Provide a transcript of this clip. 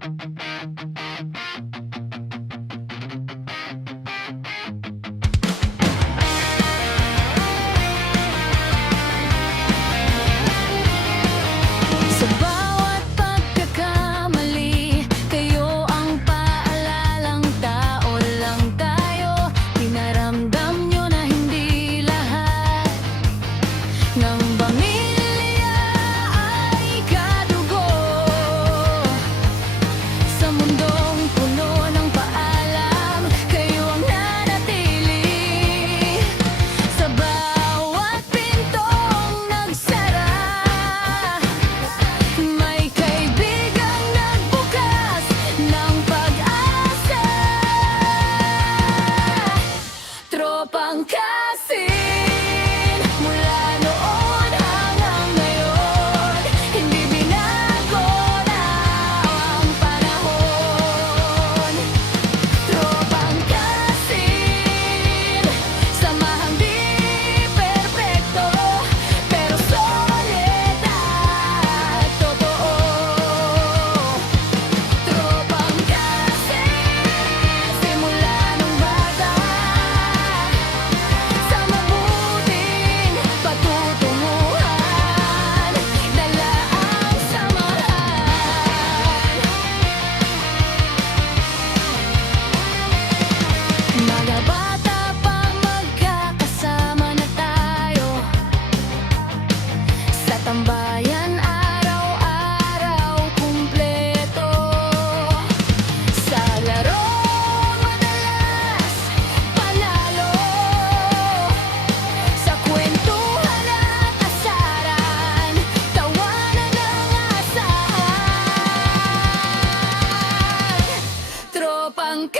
Sa bawat pagkakamali, kayo ang paalalang tao lang tayo. Pinaramdam nyo na hindi lahat ng pamilya ay kadugo. Sa mundong puno ng paalam, kayo ang nanatili. Sa bawat pintong nagsara, may kaibigang nagbukas ng pag-asa. Tropang Kasin, mula noon hanggang ngayon, hindi binago na ang panahon. Tropang Kasin, samahang di perpekto, pero solid at totoo. Tropang Kasin, simula nung bata, sa mabuting patutunguhan, dala ang samahan. Mga bata pang magkakasama na tayo, sa tambayan araw-araw kumpleto. Sa laro madalas panalo, sa kwentuhan at asaran, tawanan ang asahan. Tropang